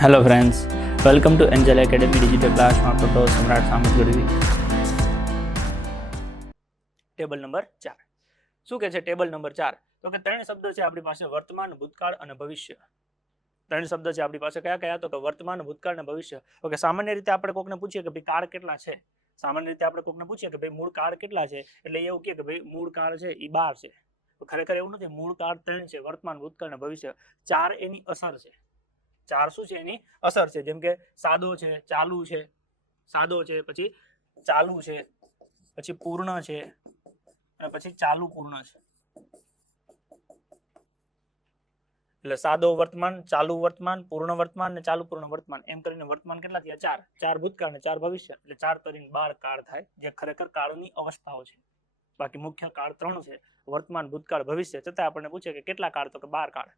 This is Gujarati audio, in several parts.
Hello friends, welcome to Angel academy digital ક્લાસમાં આપણો તો સમ્રાટ સામત ગઢવી. ટેબલ નંબર 4 શું કહે છે? ટેબલ નંબર 4 તો કે ત્રણ શબ્દો છે આપણી પાસે: વર્તમાન, ભૂતકાળ અને ભવિષ્ય. ત્રણ શબ્દ છે આપણી પાસે. કયા કયા? તો કે વર્તમાન, ભૂતકાળ અને ભવિષ્ય. ઓકે, સામાન્ય રીતે આપણે કોકને પૂછીએ કે ભાઈ કાળ કેટલા છે, સામાન્ય રીતે આપણે કોકને પૂછીએ કે ભાઈ મૂળ કાળ કેટલા છે, એટલે એવું કહે કે ભાઈ મૂળ કાળ છે એ 12 છે. ખરેખર એવું નથી. મૂળ કાળ 3 છે: વર્તમાન, ભૂતકાળ અને ભવિષ્ય. 4 એની અસર છે. 4 શું છે? એની અસર છે. જેમ કે સાદો છે, ચાલુ છે, સાદો છે, પછી ચાલુ છે, પછી પૂર્ણ છે, અને પછી ચાલુ પૂર્ણ છે. એટલે સાદો વર્તમાન, ચાલુ વર્તમાન, પૂર્ણ વર્તમાન અને ચાલુ પૂર્ણ વર્તમાન, એમ કરીને વર્તમાન કેટલા થયા? 4. 4 ભૂતકાળ અને 4 ભવિષ્ય, એટલે 4 તરીને 12 કાળ થાય, જે ખરેખર કાળની અવસ્થાઓ છે. બાકી મુખ્ય કાળ 3 છે: વર્તમાન, ભૂતકાળ, ભવિષ્ય. છતાં આપણને પૂછે કે કેટલા કાળ? તો કે 12 કાળ.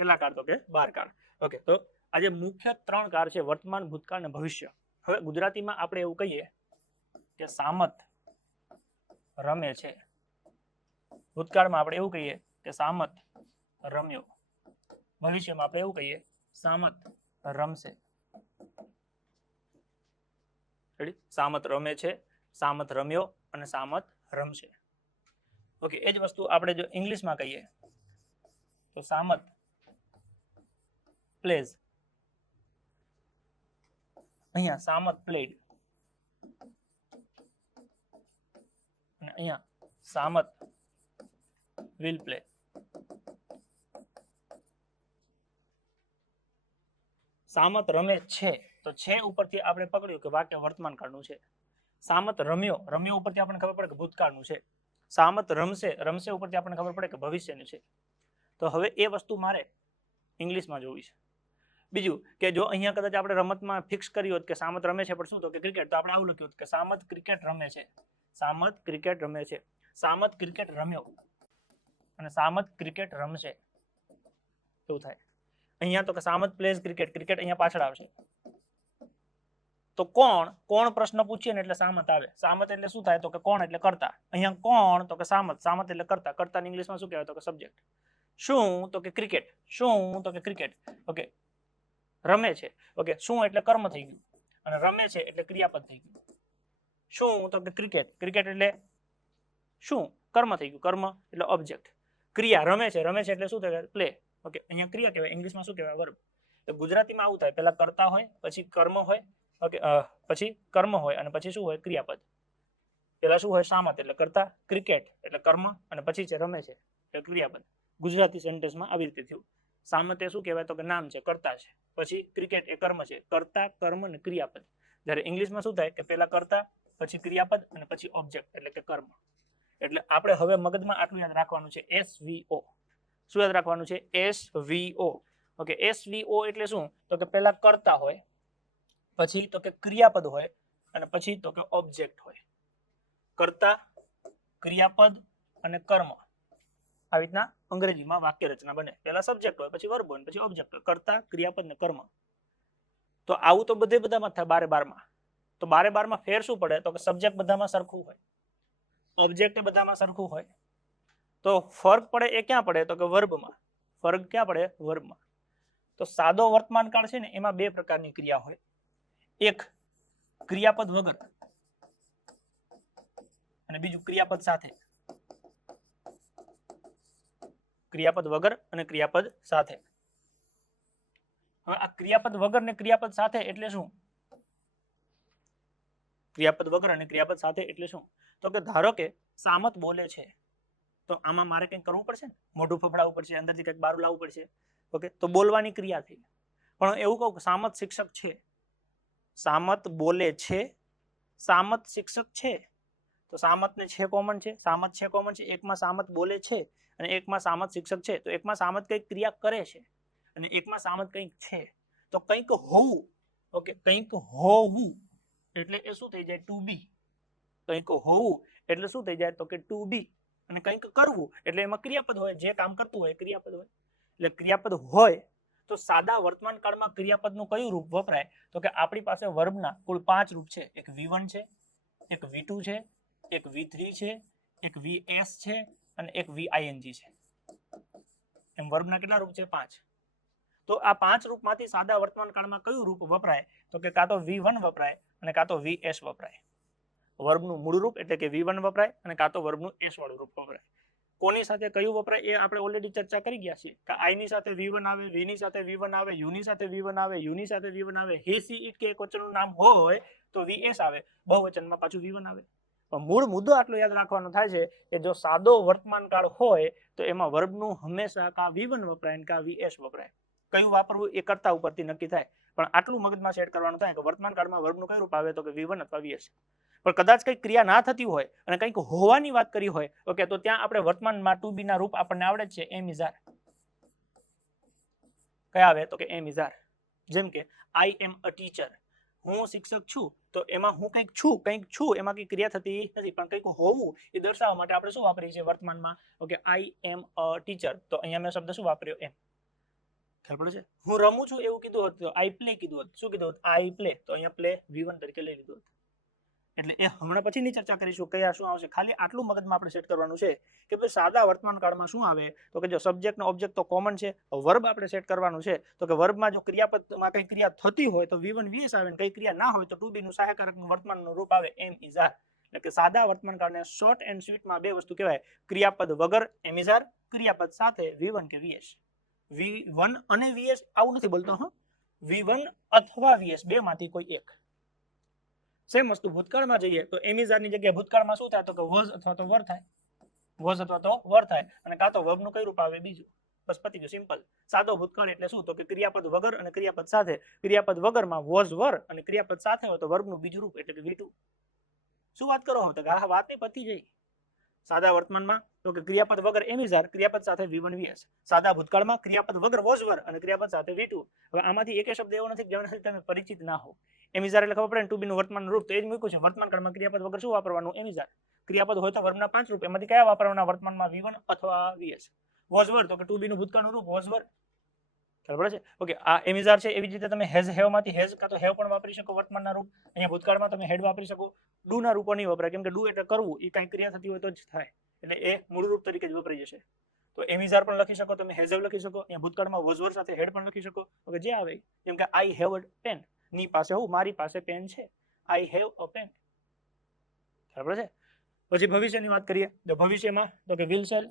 કેટલા કાળ? તો કે 12 કાળ. ઓકે, તો આજે મુખ્ય 3 કાળ છે: વર્તમાન, ભૂતકાળ અને ભવિષ્ય. હવે ગુજરાતીમાં આપણે એવું કહીએ કે સામત રમે છે. ભૂતકાળમાં આપણે એવું કહીએ કે સામત રમ્યો. ભવિષ્યમાં આપણે એવું કહીએ સામત રમશે. રેડી? સામત રમે છે, સામત રમ્યો અને સામત રમશે. ઓકે, એ જ વસ્તુ આપણે જો ઇંગ્લિશમાં કહીએ તો સામત પ્લેઝ. અહીંયા સામત પ્લેડ અને અહીંયા સામત વિલ પ્લે. સામત રમે છે તો છે ઉપરથી આપણે પકડ્યું કે વાક્ય વર્તમાન કાળનું છે. સામત રમ્યો, રમ્યો ઉપરથી આપણને ખબર પડે કે ભૂતકાળનું છે. સામત રમશે, રમશે ઉપરથી આપણને ખબર પડે કે ભવિષ્યનું છે. તો હવે એ વસ્તુ મારે ઇંગ્લિશમાં જોવી છે. બીજું કે જો અહીંયા કદાચ આપણે રમતમાં ફિક્સ કરી હોત કે સામત રમે છે પણ શું તો કે ક્રિકેટ, તો આપણે આવું લખ્યું કે સામત ક્રિકેટ રમે છે. સામત ક્રિકેટ રમે છે, સામત ક્રિકેટ રમ્યો અને સામત ક્રિકેટ રમશે. એવું થાય. અહીંયા તો કે સામત પ્લેઝ ક્રિકેટ, ક્રિકેટ અહીંયા પાછળ આવશે. તો કોણ? કોણ પ્રશ્ન પૂછીએ ને એટલે સામત આવે. સામત એટલે શું થાય? તો કે કોણ એટલે કર્તા. અહીંયા કોણ? તો કે સામત. સામત એટલે કર્તા. કર્તાને ઇંગ્લિશમાં શું કહેવાય? તો કે સબ્જેક્ટ. શું? તો કે ક્રિકેટ. શું? તો કે ક્રિકેટ. ઓકે, રમે છે. ઓકે, શું એટલે કર્મ થઈ ગયું, અને રમે છે એટલે ક્રિયાપદ થઈ ગયું. શું? તો કે ક્રિકેટ. ક્રિકેટ એટલે શું? કર્મ થઈ ગયું. કર્મ એટલે ઓબ્જેક્ટ. ક્રિયા રમે છે, રમે છે એટલે શું થાય? પ્લે. ઓકે, અહીંયા ક્રિયા કહેવાય, ઇંગ્લિશમાં શું કહેવાય? વર્બ. તો ગુજરાતીમાં આવું થાય: પહેલા કર્તા હોય, પછી કર્મ હોય, ઓકે, પછી કર્મ હોય અને પછી શું હોય? ક્રિયાપદ. પહેલા શું હોય? સામત એટલે કર્તા, ક્રિકેટ એટલે કર્મ, અને પછી છે રમે છે એટલે ક્રિયાપદ. ગુજરાતી સેન્ટેન્સમાં આવી રીતે થયું. સામત એ શું કહેવાય? તો કે નામ છે, કર્તા છે. પછી ક્રિકેટ એ કર્મ છે. કર્તા, કર્મ અને ક્રિયાપદ. જ્યારે ઇંગ્લિશમાં શું થાય કે પહેલા કર્તા, પછી ક્રિયાપદ અને પછી ઓબ્જેક્ટ એટલે કે કર્મ. એટલે આપણે હવે મગજમાં આટલું યાદ રાખવાનું છે: SVO. શું યાદ રાખવાનું છે? SVO. ઓકે, SVO એટલે શું? તો કે પહેલા કર્તા હોય, પછી તો કે ક્રિયાપદ હોય, અને પછી તો કે ઓબ્જેક્ટ હોય. કર્તા, ક્રિયાપદ અને કર્મ. આવી રીતના અંગ્રેજીમાં વાક્ય રચના બને. પહેલા સબ્જેક્ટ હોય, પછી વર્બ હોય, પછી ઓબ્જેક્ટ હોય. કર્તા, ક્રિયાપદ ને કર્મ. તો આવું તો બધામાં થાય 12 તો 12 ફેર શું પડે? તો કે સબ્જેક્ટ બધામાં સરખું હોય, ઓબ્જેક્ટ બધામાં સરખું હોય. તો ફરક પડે એ ક્યાં પડે? તો કે વર્બમાં. ફરક ક્યાં પડે? વર્બમાં. તો સાદો વર્તમાન કાળ છે ને, એમાં 2 પ્રકારની ક્રિયા હોય: એક ક્રિયાપદ વગર અને બીજું ક્રિયાપદ સાથે. ક્રિયાપદ વગર અને ક્રિયાપદ સાથે. હવે આ ક્રિયાપદ વગર ને ક્રિયાપદ સાથે એટલે શું? ક્રિયાપદ વગર અને ક્રિયાપદ સાથે એટલે શું? તો કે ધારો કે સામત બોલે છે, તો આમાં મારે કંઈક કરવું પડશે ને, મોઢું ફફડાવવું પડશે, અંદરથી કંઈક બહાર લાવવું પડશે. ઓકે, તો બોલવાની ક્રિયા થઈ. પણ એવું કહું કે સામત શિક્ષક છે, સામત બોલે છે, સામત શિક્ષક છે, તો સામત ને છે કોમન છે, સામત છે કોમન છે. એકમાં સામત બોલે છે અને એકમાં સામત શિક્ષક છે. તો એકમાં સામત કંઈક ક્રિયા કરે છે અને એકમાં સામત કંઈક છે. તો કંઈક હોવું. ઓકે, કંઈક હોવું એટલે એ શું થઈ જાય? ટુ બી. કંઈક હોવું એટલે શું થઈ જાય? તો કે ટુ બી. અને કંઈક કરવું એટલે એમાં ક્રિયાપદ હોય, જે કામ કરતું હોય ક્રિયાપદ હોય. એટલે ક્રિયાપદ હોય તો સાદા વર્તમાન કાળમાં ક્રિયાપદનું કયું રૂપ વપરાય? તો કે આપણી પાસે વર્બના કુલ 5 રૂપ છે. એક V1 છે, એક V2 છે, એક V3 છે, એક VS છે અને એક VING છે. એમ વર્બના કેટલા રૂપ છે? 5. તો આ 5 રૂપમાંથી સાદા વર્તમાન કાળમાં કયું રૂપ વપરાય તો કે કાં તો V1 વપરાય અને કાં તો VS વપરાય. વર્બનું મૂળ રૂપ એટલે કે V1 વપરાય અને કાં તો વર્બનું S વાળું રૂપ વપરાય. કોની સાથે કયું વપરાય એ આપણે ઓલરેડી ચર્ચા કરી ગયા છીએ કે I ની સાથે V1 આવે, V ની સાથે V1 આવે, U ની સાથે V1 આવે, U ની સાથે V1 આવે, he she it કે એકવચનનું નામ હોય તો VS આવે, બહુવચનમાં પાછું V1 આવે. મૂળ મુદ્દો આટલો યાદ રાખવાનો થાય છે કે જો સાદો વર્તમાન કાળ હોય તો એમાં વર્બનું હંમેશા કાં V1 વપરાય કાં VS વપરાય. કયું વાપરવું એ કરતા ઉપરથી નક્કી થાય, પણ આટલું મગજમાં સેટ કરવાનું થાય કે વર્તમાન કાળમાં વર્બનું કયું રૂપ આવે તો કે V1 અથવા VS. પણ કદાચ કંઈક ક્રિયા ના થતી હોય અને કંઈક હોવાની વાત કરી હોય ઓકે તો ત્યાં આપણે વર્તમાનમાં ટુ બી ના રૂપ આપણને આવડે છે એમ ઇઝ આર. કયા આવે તો કે એમ ઇઝ આર. જેમ કે આઈ એમ અ ટીચર, હું શિક્ષક છું તો એમાં હું કંઈક છું એમાં કઈ ક્રિયા થતી નથી, પણ કંઈક હોવું એ દર્શાવવા માટે આપણે શું વાપરીએ છીએ વર્તમાનમાં okay I M a teacher. તો અહીંયા મેં શબ્દ શું વાપર્યો એમ. ખ્યાલ પડે છે? હું રમું છું એવું કીધું હતું આઈ પ્લે કીધું હતું, શું કીધું આઈ પ્લે, તો અહીંયા પ્લે V1 તરીકે લઈ લીધું હતું. એટલે એ હમણાં પછીની ચર્ચા કરીશું કયા શું આવશે. ખાલી આટલું મગજમાં આપણે સેટ કરવાનું છે કે ભાઈ સાદા વર્તમાન કાળમાં શું આવે તો કે જો સબ્જેક્ટ ને ઓબ્જેક્ટ તો કોમન છે, વર્બ આપણે સેટ કરવાનું છે તો કે વર્બમાં જો ક્રિયાપદમાં કઈ ક્રિયા થતી હોય તો V1 VS આવે ને કઈ ક્રિયા ના હોય તો ટુ બી નું સહાયકારકનું વર્તમાનનું રૂપ આવે એમ ઇઝ આર. એટલે કે સાદા વર્તમાન કાળને શોર્ટ એન્ડ સ્વીટમાં બે વસ્તુ કહેવાય, ક્રિયાપદ વગર એમ ઇઝ આર, ક્રિયાપદ સાથે V1 કે VS. V1 અને VS આવું નથી બોલતો, હા V1 અથવા VS બે માંથી કોઈ એક. સેમ વસ્તુ ભૂતકાળમાં જઈએ તો એમ ઇઝ આર ની જગ્યાએ ભૂતકાળમાં શું થાય તો કે વોઝ અથવા તો વર થાય, વોઝ અથવા તો વર થાય અને કાં તો વર્બનું કઈ રૂપ આવે બીજું. બસ પતી ગયું, સિમ્પલ. સાદો ભૂતકાળ એટલે શું તો કે ક્રિયાપદ વગર અને ક્રિયાપદ સાથે. ક્રિયાપદ વગરમાં વોઝ વર અને ક્રિયાપદ સાથે હોય તો વર્બનું બીજું રૂપ એટલે કે V2. શું વાત કરો તો કે આ વાત નહીં પતી જાય. સાદા વર્તમાનમાં તો કે ક્રિયાપદ વગર એમ ઇઝ આર, ક્રિયાપદ સાથે V1 VS. સાદા ભૂતકાળમાં ક્રિયાપદ વગર વોઝ વર અને ક્રિયાપદ સાથે V2. હવે આમાંથી એક શબ્દ એવો નથી જેનાથી તમે પરિચિત ના હો. એમ ઇઝ આર એટલે ખબર પડે ને ટુ બી નું વર્તમાન રૂપ તો એ જ મૂક્યું છે. વર્તમાન કાળમાં ક્રિયાપદ વગર શું વાપરવાનું એમ ઇઝ આર. ક્રિયાપદ હોય તો વર્બના 5 રૂપ, એમાંથી કયા વાપરવાના વર્તમાનમાં V1 અથવા VS. વોઝ વર તો કે ટુ બી નું ભૂતકાળનું રૂપ વોઝ વર. ખબર છે? ઓકે આ એમ ઇઝ આર છે. એવી જ રીતે તમે હેઝ હેવ માંથી હેઝ કાં તો હેવ પણ વાપરી શકો વર્તમાનના રૂપ. અહીંયા ભૂતકાળમાં તમે હેડ વાપરી શકો. ડુ ના રૂપો નહીં વપરાય કેમ કે ડુ એટલે કરવું, એ કઈ ક્રિયા થતી હોય તો જ થાય એટલે એ મૂળ રૂપ તરીકે જ વપરાઈ જશે. તો એમ ઇઝ આર પણ લખી શકો, તમે હેઝ હેવ લખી શકો, અહીંયા ભૂતકાળમાં વોઝ વર સાથે હેડ પણ લખી શકો. ઓકે જે આવે જેમ કે આઈ હેવ અ પેન, ની પાસે હું મારી પાસે પેન છે, આઈ હેવ અ પેન. બરાબર છે? પછી ભવિષ્યની વાત કરીએ તો ભવિષ્યમાં તો કે વિલ શેલ,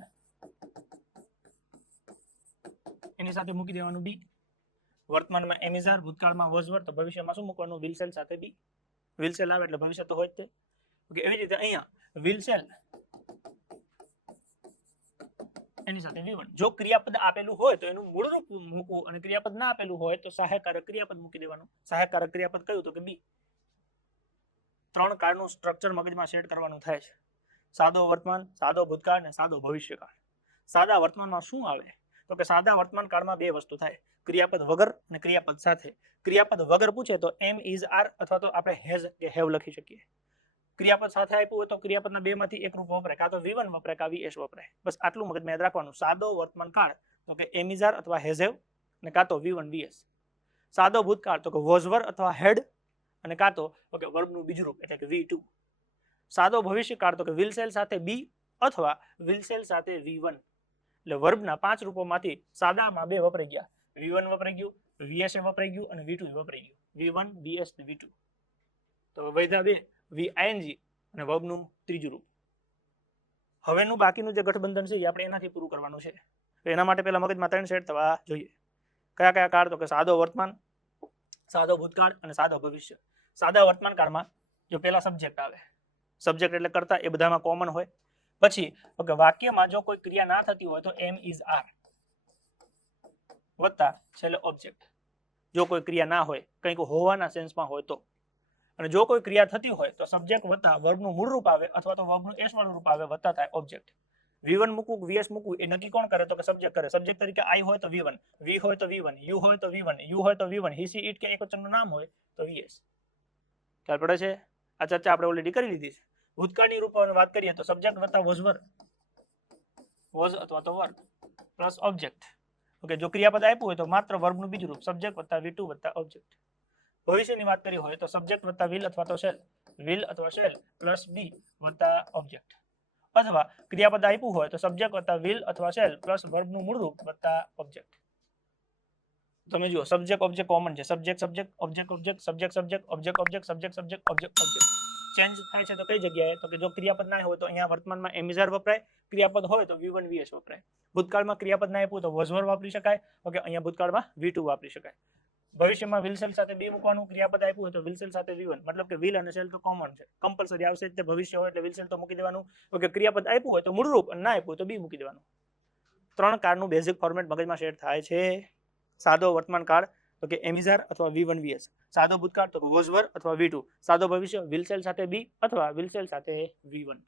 એની સાથે મૂકી દેવાનું બી. વર્તમાનમાં એમ ઇઝ આર, ભૂતકાળમાં વોઝ વર, તો ભવિષ્યમાં શું મૂકવાનું વિલ શેલ સાથે બી. વિલ શેલ આવે એટલે ભવિષ્ય તો હોય જ તે. ઓકે એવી રીતે અહીંયા વિલ શેલ એની સાથે V1. જો ક્રિયાપદ આપેલું હોય તો એનું મૂળ રૂપ મૂકવું અને ક્રિયાપદ ના આપેલું હોય તો સહાયકારક ક્રિયાપદ મૂકી દેવાનું. સહાયકારક ક્રિયાપદ કયું તો કે બી. 3 કાળનું સ્ટ્રક્ચર મગજમાં સેટ કરવાનું થાય છે. સાદો વર્તમાન, સાદો ભૂતકાળ અને સાદો ભવિષ્યકાળ. સાદા વર્તમાનમાં શું આવે તો કે સાદા વર્તમાન કાળમાં બે વસ્તુ થાય, ક્રિયાપદ વગર અને ક્રિયાપદ સાથે. ક્રિયાપદ વગર પૂછે તો એમ ઇઝ આર અથવા તો આપણે હેઝ કે હેવ લખી શકીએ. ક્રિયાપદ સાથે આપ્યું હોય તો ક્રિયાપદના બે માંથી એક રૂપ વપરાય, કાં તો V1 વપરાય કાં VS વપરાય. બસ આટલું મગજમાં યાદ રાખવાનું. સાદો વર્તમાન કાળ તો કે એમ ઇઝ આર અથવા હેઝ હેવ અને કાં તો V1 VS. સાદો ભૂતકાળ તો કે વોઝ વર અથવા હેડ અને કાં તો ઓકે વર્બનું બીજું રૂપ એટલે કે V2. સાદો ભવિષ્યકાળ તો કે વિલ શેલ સાથે બી અથવા વિલ શેલ સાથે V1. એટલે વર્બના 5 રૂપોમાંથી સાદામાં બે વપરાઈ ગયા, V1 વપરાઈ ગયું, VS વપરાઈ ગયું અને V2 વપરાઈ ગયું. V1 VS ને V2. તો વૈધા બે VING અને વર્બનું ત્રીજું રૂપ. હવેનું બાકીનું જે ગઠબંધન છે એ આપણે એનાથી પૂરું કરવાનું છે. તો એના માટે પહેલા મગજમાં 3 સેટ થવા જોઈએ. કયા કયા કાળ તો કે સાદો વર્તમાન, સાદો ભૂતકાળ અને સાદો ભવિષ્ય. સાદા વર્તમાન કાળમાં જો પહેલા સબ્જેક્ટ આવે, સબ્જેક્ટ એટલે કરતા એ બધામાં કોમન હોય. પછી ઓકે વાક્યમાં જો કોઈ ક્રિયા ના થતી હોય તો એમ ઇઝ આર વત્તા છેલ્લે ઓબ્જેક્ટ. જો કોઈ ક્રિયા ના હોય, કંઈક હોવાના સેન્સમાં હોય તો. અને જો કોઈ ક્રિયા થતી હોય તો સબ્જેક્ટ વત્તા વર્બનું મૂળ રૂપ આવે અથવા તો વર્બનું એસ વાળું રૂપ આવે વત્તા થાય ઓબ્જેક્ટ. V1 મૂકવું VS મૂકવું એ નક્કી કોણ કરે તો કે સબ્જેક્ટ કરે. સબ્જેક્ટ તરીકે I હોય તો V1, V હોય તો V1, U હોય તો V1, U હોય તો V1, he she it કે એકવચનનું નામ હોય તો VS. ખ્યાલ પડે છે? આ ચર્ચા આપણે ઓલરેડી કરી લીધી છે. ભૂતકાળની રૂપોની વાત કરીએ તો સબ્જેક્ટ વત્તા વોઝ વર, વોઝ અથવા તો વર પ્લસ ઓબ્જેક્ટ. ઓકે જો ક્રિયાપદ આપ્યું હોય તો માત્ર વર્બનું બીજું રૂપ સબ્જેક્ટ વત્તા V2 વત્તા ઓબ્જેક્ટ. ભવિષ્યની વાત કરી હોય તો સબ્જેક્ટ વત્તા વિલ અથવા તો શેલ, વિલ અથવા શેલ પ્લસ બી વત્તા ઓબ્જેક્ટ. અથવા ક્રિયાપદ આપ્યું હોય તો સબ્જેક્ટ વત્તા વિલ અથવા શેલ પ્લસ વર્બનું મૂળ રૂપ વત્તા ઓબ્જેક્ટ. તમે જુઓ સબ્જેક્ટ ઓબ્જેક્ટ કોમન છે, subject subject object object subject subject object object subject subject object object change થાય છે તો કઈ જગ્યાએ? તો કે જો ક્રિયાપદ ના હોય તો અહીંયા વર્તમાનમાં એમ ઇઝ આર વપરાય, ક્રિયાપદ હોય તો V1 VS વપરાય. ભૂતકાળમાં ક્રિયાપદ ના આપ્યું તો વોઝ વર વાપરી શકાય. ઓકે, અહીંયા ભૂતકાળમાં V2 વાપરી શકાય. ભવિષ્યમાં વિલ સેલ સાથે બી મૂકવાનું, ક્રિયાપદ આપ્યું હોય તો વિલ સેલ સાથે V1, મતલબ કે વિલ અને સેલ તો કોમન છે, કમ્પલસરી આવશે તે ભવિષ્ય હોય એટલે વિલ સેલ તો મૂકી દેવાનું. ઓકે, ક્રિયાપદ આપ્યું હોય તો મૂળરૂપ અને ના આપ્યું હોય તો બી મૂકી દેવાનું. 3 કાળનું બેઝિક ફોર્મેટ મગજમાં સેટ થાય છે. સાદો વર્તમાન કાળ તો કે એમ ઇઝ આર અથવા V1 VS, સાદો ભૂતકાળ તો કે વોઝ વર અથવા V2, સાદો ભવિષ્ય વિલ સેલ સાથે બી અથવા વિલ સેલ સાથે V1.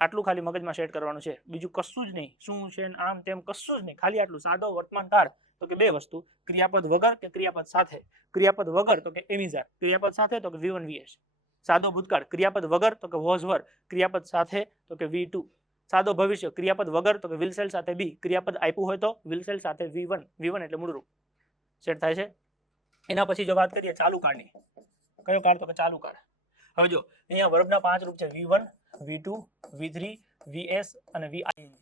આટલું ખાલી મગજમાં સેટ કરવાનું છે, બીજું કશું જ નહીં. શું છે આમ તેમ કશું જ નહીં, ખાલી આટલું. સાદો વર્તમાન કાળ તો કે બે વસ્તુ, ક્રિયાપદ વગર કે ક્રિયાપદ સાથે. ક્રિયાપદ વગર તો કે એમ ઇઝ આર, ક્રિયાપદ સાથે તો કે V1 VS. સાદો ભૂતકાળ ક્રિયાપદ વગર તો કે વોઝ વર, ક્રિયાપદ સાથે તો કે V2. સાદો ભવિષ્ય ક્રિયાપદ વગર તો કે વિલ સેલ સાથે બી, ક્રિયાપદ આપ્યું હોય તો વિલ સેલ સાથે V1. V1 એટલે મૂળરૂપ. સેટ થાય છે. એના પછી જો વાત કરીએ ચાલુ કાળની, કયો કાળ? તો કે ચાલુ કાળ. હવે જો અહીંયા વર્બના 5 રૂપ છે, V1 V2 V3 VS અને VING.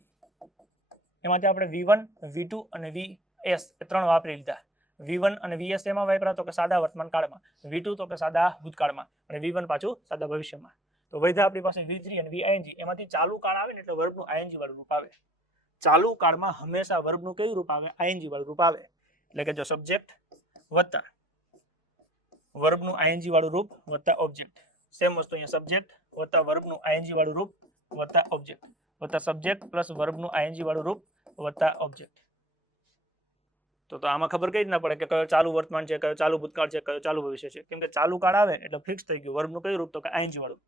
એમાંથી આપણે V1 V2 અને VS એ 3 વાપરી લીધા. V1 અને VS એમાં વાપર્યા તો કે સાદા વર્તમાન કાળમાં, V2 તો કે સાદા ભૂતકાળમાં અને V1 પાછું સાદા ભવિષ્યમાં. તો વૈધા આપણી પાસે V3 અને VING. એમાંથી ચાલુ કાળ આવે ને એટલે વર્બનું ING વાળું રૂપ આવે. ચાલુ કાળમાં હંમેશા વર્બનું કયું રૂપ આવે? ING વાળું રૂપ આવે. એટલે કે જો સબ્જેક્ટ વત્તા વર્બનું ING વાળું રૂપ વત્તા ઓબ્જેક્ટ. સેમ વસ્તુ અહીંયા સબ્જેક્ટ વત્તા વર્બનું ING વાળું રૂપ વત્તા ઓબ્જેક્ટ વત્તા સબ્જેક્ટ પ્લસ વર્બનું ING વાળું રૂપ વત્તા ઓબ્જેક્ટ. તો આમાં ખબર કઈ રીતના પડે કે કયો ચાલુ વર્તમાન છે, કયો ચાલુ ભૂતકાળ છે, કયો ચાલુ ભવિષ્ય છે? કેમ કે ચાલુ કાળ આવે એટલે ફિક્સ થઈ ગયું. વર્બનું કયું રૂપ? તો કે ING વાળું.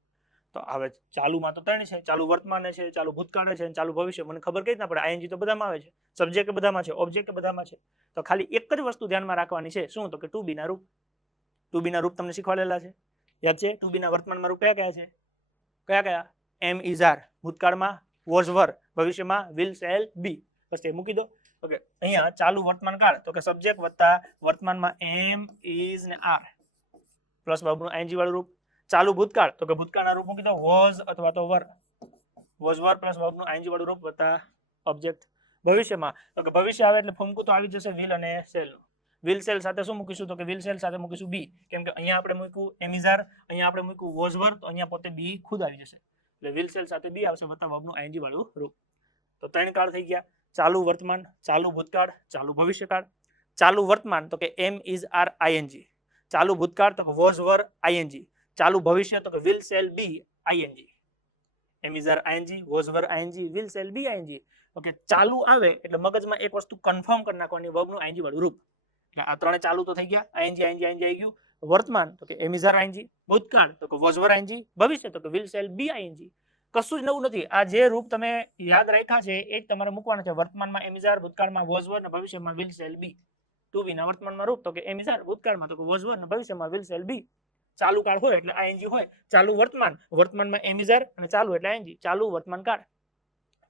તો હવે ચાલુમાં તો 3 છે, ચાલુ વર્તમાન છે, ચાલુ ભૂતકાળ છે, ચાલુ ભવિષ્ય. મને ખબર કઈ રીતના પડે? ING તો બધામાં આવે છે, સબ્જેક્ટ બધામાં છે, ઓબ્જેક્ટ બધામાં છે. તો ખાલી એક જ વસ્તુ ધ્યાનમાં રાખવાની છે. શું? તો કે ટુ બી ના રૂપ. ટુ બી ના રૂપ તમને શીખવાડેલા છે, યાદ છે? ટુ બી ના વર્તમાનમાં રૂપ કયા કયા છે? કયા કયા? એમ ઇઝ આર ભૂતકાળમાં, વોઝ વર ભવિષ્યમાં, વિલ સેલ બી. બસ એ મૂકી દો. ઓકે, અહીંયા ચાલુ વર્તમાન કાળ તો કે સબ્જેક્ટ વત્તા વર્તમાનમાં એમ ઇઝ ને આર પ્લસ વર્બનું ING વાળું રૂપ. ચાલુ ભૂતકાળ તો કે ભૂતકાળના રૂપ મૂકી દો, વોઝ અથવા તો વર, વોઝ વર પ્લસ વર્બનું ING વાળું રૂપ વત્તા ઓબ્જેક્ટ. ભવિષ્યમાં તો કે ભવિષ્ય આવે એટલે ફૂમકું તો આવી જશે વિલ અને સેલ. વિલ સેલ સાથે શું મૂકીશું? તો કે વિલ સેલ સાથે મૂકીશું બી. કેમ કે અહીંયા આપણે મૂક્યું એમ ઇઝ આર, અહીંયા આપણે મૂક્યું વોઝ વર, તો અહીંયા પોતે બી ખુદ આવી જશે એટલે વિલ સેલ સાથે બી આવશે વત્તા વર્બનું ING વાળું રૂપ. તો 3 કાળ થઈ ગયા. ચાલુ વર્તમાન, ચાલુ ભૂતકાળ, ચાલુ ભવિષ્યકાળ. ચાલુ વર્તમાન તો કે એમ ઇઝ આર ING, ચાલુ ભૂતકાળ તો કે વોઝ વર ING, ચાલુ ભવિષ્ય તો કે will shall be ING. Am is are ING, was were ING, will shall be ING. Okay, ચાલુ આવે એટલે મગજમાં એક વસ્તુ કન્ફર્મ કરી નાખવાની, વર્બનું ING વાળું રૂપ. એટલે આ 3 ચાલુ તો થઈ ગયા, ING ING ING આવી ગયું. વર્તમાન તો કે એમ ઇઝ આર ING, ભૂતકાળ તો કે વોઝ વર ING, ભવિષ્ય તો કે વિલ સેલ બી ING. કશું જ નવું નથી. આ જે રૂપ તમે યાદ રાખ્યા છે એ જ તમારે મૂકવાના છે. વર્તમાનમાં એમ ઇઝ આર, ભૂતકાળમાં વોઝ વર અને ભવિષ્યમાં will shall be. To be ના વર્તમાનમાં રૂપ તો કે એમ ઇઝ આર, ભૂતકાળમાં તો કે વોઝ વર અને ભવિષ્યમાં વિલ સેલ બી. ચાલુ કાળ હોય એટલે ING હોય. ચાલુ વર્તમાન, વર્તમાનમાં એમ ઇઝ આર અને ચાલુ એટલે ING. ચાલુ વર્તમાન કાળ,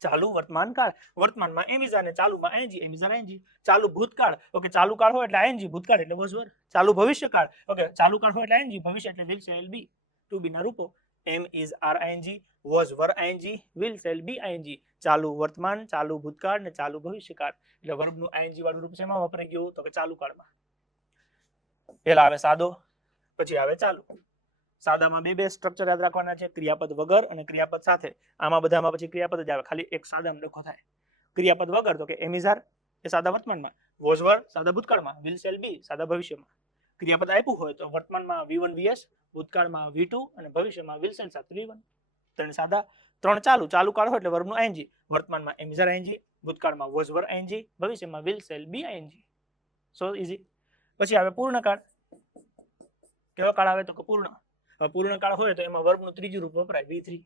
ચાલુ વર્તમાન કાળ, વર્તમાનમાં એમ ઇઝ આર અને ચાલુમાં ING, am is are ING. ચાલુ ભૂતકાળ ઓકે, ચાલુ કાળ હોય એટલે ING, ભૂતકાળ એટલે વોઝ વર. ચાલુ ભવિષ્યકાળ ઓકે, ચાલુ કાળ હોય એટલે ING, ભવિષ્ય એટલે will shall be. To be ના રૂપો am is are ING, was were ING, will shall be ING. ચાલુ વર્તમાન, ચાલુ ભૂતકાળ ને ચાલુ ભવિષ્યકાળ. એટલે વર્બનું ING વાળું રૂપ શેમાં વપરાઈ ગયું? તો કે ચાલુ કાળમાં. પહેલા આવે સાદો, પછી આવે ચાલુ. સાદામાં બે સ્ટ્રક્ચર યાદ રાખવાના છે, ક્રિયાપદ વગર અને ક્રિયાપદ સાથે. આમાં બધામાં પછી ક્રિયાપદ જ આવે, ખાલી એક સાદામાં લખો થાય. ક્રિયાપદ વગર તો કે એમ ઇઝ આર એ સાદા વર્તમાનમાં, વોઝ વર સાદા ભૂતકાળમાં, વિલ સેલ બી સાદા ભવિષ્યમાં. ક્રિયાપદ આપ્યું હોય તો વર્તમાનમાં V1 VS, ભૂતકાળમાં V2 અને ભવિષ્યમાં વિલ સેલ સાથે V1. 3 સાદા, 3 ચાલુ. ચાલુ કાળ હોય એટલે વર્બનું ING, વર્તમાનમાં એમ ઇઝ આર ING, ભૂતકાળમાં વોઝ વર ING, ભવિષ્યમાં will shall be ING. So easy. પછી આવે પૂર્ણ કાળ. કેવો કાળ આવે? તો કે પૂર્ણ. પૂર્ણ કાળ હોય તો એમાં વર્બનું ત્રીજું રૂપ વપરાય, V3.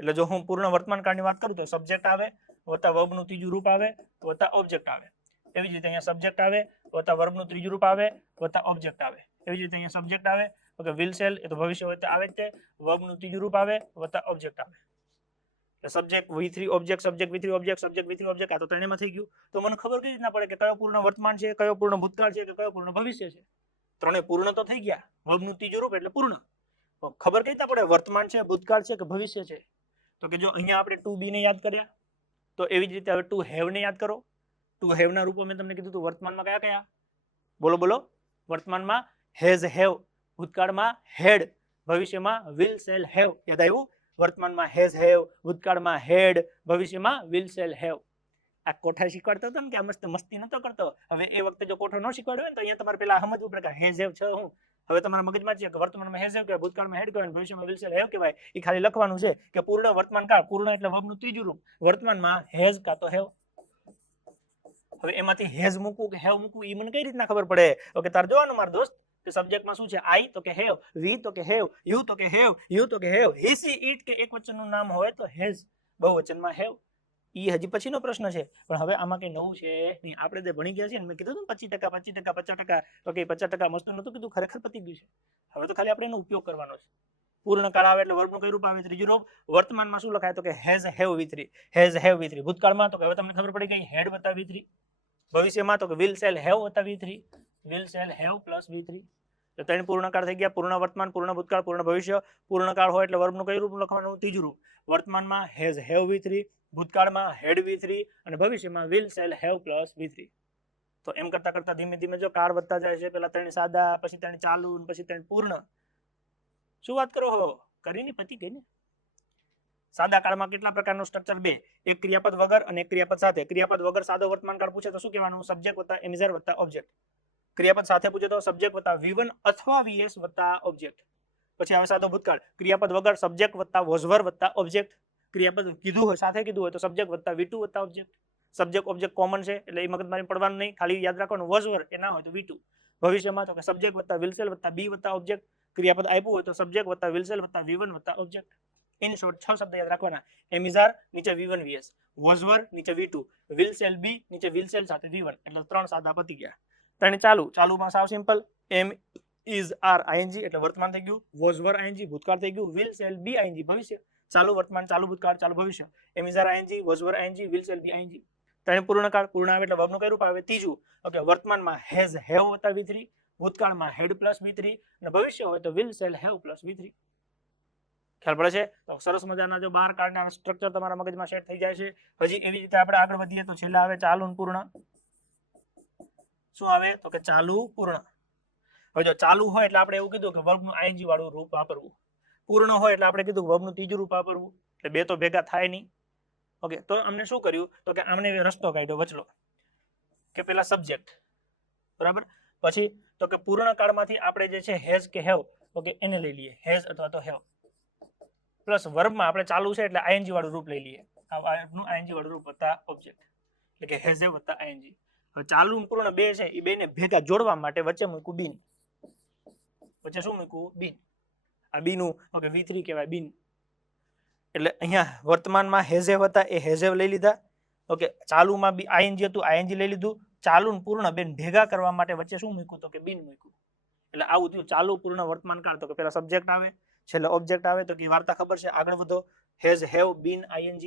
એટલે જો હું પૂર્ણ વર્તમાન કાળની વાત કરું તો સબ્જેક્ટ આવે વત્તા વર્બનું ત્રીજું રૂપ આવે વત્તા ઓબ્જેક્ટ આવે. એવી જ રીતે અહીંયા સબ્જેક્ટ આવે વત્તા વર્બનું ત્રીજું રૂપ આવે વત્તા ઓબ્જેક્ટ આવે. એવી જ રીતે અહીંયા સબ્જેક્ટ આવે ઓકે, વિલ સેલ એ તો ભવિષ્ય વત્તા આવે જ તે, વર્બનું ત્રીજું રૂપ આવે વત્તા ઓબ્જેક્ટ આવે. એટલે subject V3 object, subject V3 object, subject V3 object. આ તો ત્રણેયમાં થઈ ગયું. તો મને ખબર કઈ રીતના પડે કે કયો પૂર્ણ વર્તમાન છે, કયો પૂર્ણ ભૂતકાળ છે કે કયો પૂર્ણ ભવિષ્ય છે? ત્રણે પૂર્ણ તો થઈ ગયા. વર્બનું ત્રીજું રૂપ એટલે પૂર્ણ. ખબર કઈ રીતના પડે વર્તમાન છે, ભૂતકાળ છે કે ભવિષ્ય છે? તો કે જો અહીંયા આપણે ટુ બી ને યાદ કર્યા તો એવી જ રીતે હવે ટુ હેવ ને યાદ કરો. ટુ હેવ ના રૂપો મેં તમને કીધું હતું વર્તમાનમાં કયા કયા બોલો બોલો વર્તમાનમાં હેઝ હેવ ભૂતકાળમાં હેડ ભવિષ્યમાં વિલ સેલ હેવ યાદ આવ્યું વર્તમાનમાં હેઝ હેવ ભૂતકાળમાં હેડ ભવિષ્યમાં વિલ સેલ હેવ આ કોઠા શીખવાડતો હતો ને કે આ મસ્ત મસ્તી નતો કરતો હવે એ વખતે જો કોઠો ન શીખવાડ્યો ને તો અહીંયા તમારે પેલા સમજવું પડે કે હેઝ હેવ છે હું હવે તમારા મગજમાં છે કે વર્તમાનમાં હેઝ હેવ કહેવાય ભૂતકાળમાં હેડ કહેવાય ભવિષ્યમાં વિલ સેલ હેવ કહેવાય એ ખાલી લખવાનું છે કે પૂર્ણ વર્તમાન કાળ પૂર્ણ એટલે વર્બનું ત્રીજું રૂપ વર્તમાનમાં હેઝ કાં તો હેવ હવે એમાંથી હેઝ મૂકવું કે હેવ મૂકવું એ મને કઈ રીતના ખબર પડે ઓકે તાર જોવાનું મારો દોસ્ત કે સબ્જેક્ટમાં શું છે આઈ તો કે હેવ વી તો કે હેવ યુ તો કે હેવ યુ તો કે હેવ હી સી ઇટ કે એક વચનનું નામ હોય તો હેઝ બહુવચનમાં હેવ ઈ હજી પછીનો પ્રશ્ન છે પણ હવે આમાં કઈ નવું છે નહીં આપણે તે ભણી ગયા છે ને મેં કીધું 25% 50% ઓકે 50% મસ્ત નતું કીધું ખરેખર પતી ગયું છે હવે તો ખાલી આપણે એનો ઉપયોગ કરવાનો છે પૂર્ણ કાળ આવે એટલે વર્બનું કઈ રૂપ આવે ત્રીજું રૂપ વર્તમાનમાં શું લખાય તો કે has have V3 has have V3 ભૂતકાળમાં તો કે હવે તમને ખબર પડી ગઈ હેડ વત્તા V3 ભવિષ્યમાં તો કે વિલ સેલ હેવ વત્તા V3 will shall have plus V3 તો ત્રણ પૂર્ણ કાળ થઈ ગયા પૂર્ણ વર્તમાન પૂર્ણ ભૂતકાળ પૂર્ણ ભવિષ્ય પૂર્ણ કાળ હોય એટલે વર્બનું કઈ રૂપ લખવાનું ત્રીજું રૂપ વર્તમાનમાં હેઝ હેવ V3 ભૂતકાળમાં હેડ V3 અને ભવિષ્યમાં will shall have plus V3 તો એમ કરતા કરતા ધીમે ધીમે જો કાળ વધતા જાય છે પેલા ત્રણ સાદા પછી ત્રણ ચાલુ પછી ત્રણ પૂર્ણ શું વાત કરો હો કરીને પતી ગઈ ને સાદા કાળમાં કેટલા પ્રકારનું સ્ટ્રક્ચર બે એક ક્રિયાપદ વગર અને એક ક્રિયાપદ સાથે ક્રિયાપદ વગર સાદો વર્તમાન કાળ પૂછે તો શું કહેવાનું સબ્જેક્ટ વત્તા એમિઝર વત્તા ઓબ્જેક્ટ ક્રિયાપદ સાથે પૂછે તો સબ્જેક્ટ વત્તા V1 અથવા VS વત્તા ઓબ્જેક્ટ પછી આવે સાદો ભૂતકાળ ક્રિયાપદ વગર સબ્જેક્ટ વત્તા વોઝવર વત્તા ઓબ્જેક્ટ ક્રિયાપદ કીધું હોય સાથે કીધું હોય તો સબ્જેક્ટ વત્તા V2 વત્તા ઓબ્જેક્ટ સબ્જેક્ટ ઓબ્જેક્ટ કોમન છે એટલે એ મગજમારી પડવાનું નહીં ખાલી યાદ રાખવાનું વોઝવર એ ના હોય તો V2 ભવિષ્યમાં તો કે સબ્જેક્ટ વત્તા વિલસેલ વત્તા B વત્તા ઓબ્જેક્ટ ક્રિયાપદ આપ્યું હોય તો સબ્જેક્ટ વત્તા વિલસેલ વત્તા V1 વત્તા ઓબ્જેક્ટ ઇન શોર્ટ 6 શબ્દ યાદ રાખવાના એમિઝાર નીચે V1 VS વોઝવર નીચે V2 વિલસેલ B નીચે વિલસેલ સાથે V1 એટલે ત્રણ સાદા પતી ગયા ત્રણ ચાલુમાં સાવ simple am is are ING એટલે વર્તમાન થઈ ગયું વોઝવર ING ભૂતકાળ થઈ ગયું વિલસેલ B ING ભવિષ્ય ચાલુ વર્તમાન ચાલુ ભૂતકાળ ચાલુ ભવિષ્ય એમિઝાર ING વોઝવર ING વિલસેલ B ING ત્રણ પૂર્ણ કાળ પૂર્ણ આવે એટલે વર્બનું કઈ રૂપ આવે ત્રીજું ઓકે વર્તમાનમાં હેઝ હેવ વત્તા V3 ભૂતકાળમાં હેડ પ્લસ V3 અને ભવિષ્ય હોય તો will shall have plus V3 ખ્યાલ પડે છે તો સરસ મજાના જો 12 કાળના સ્ટ્રક્ચર તમારા મગજમાં સેટ થઈ જાય છે હજી એવી રીતે આપણે આગળ વધીએ તો છેલ્લા આવે ચાલુ અને પૂર્ણ શું આવે તો કે ચાલુ પૂર્ણ હવે જો ચાલુ હોય એટલે આપણે એવું કીધું કે વર્બનું ING વાળું રૂપ વાપરવું પૂર્ણ હોય એટલે આપણે કીધું વર્બનું ત્રીજું રૂપ વાપરવું એટલે બે તો ભેગા થાય નહીં ઓકે તો અમને શું કર્યું તો કે અમને રસ્તો કાઢ્યો વચલો કે પેલા સબ્જેક્ટ બરાબર પછી તો કે પૂર્ણ કાળમાંથી આપણે જે છે હેઝ કે હેવ ઓકે એને લઈ લઈએ હેઝ અથવા તો હેવ પ્લસ વર્બમાં આપણે ચાલુ છે એટલે ING વાળું રૂપ લઈ લઈએ આ વર્બનું ING વાળું રૂપ વત્તા ઓબ્જેક્ટ એટલે કે હેઝ હેવ વત્તા ING હવે ચાલુ પૂર્ણ બે છે એ બેને ભેગા જોડવા માટે વચ્ચે મૂક્યું બિન વચ્ચે શું મૂક્યું બિન આ બીનું ઓકે V3 કહેવાય બિન એટલે અહીંયા વર્તમાનમાં હેઝેવ હતા એ હેઝેવ લઈ લીધા ઓકે ચાલુમાં બી ING હતું ING લઈ લીધું ચાલુ ને પૂર્ણ બેન ભેગા કરવા માટે વચ્ચે શું મૂક્યું તો કે બિન મૂક્યું એટલે આવું થયું ચાલુ પૂર્ણ વર્તમાન કાળ તો કે પેલા સબ્જેક્ટ આવે છેલ્લે ઓબ્જેક્ટ આવે તો કે વાર્તા ખબર છે આગળ વધો હેઝ હેવ બીન ING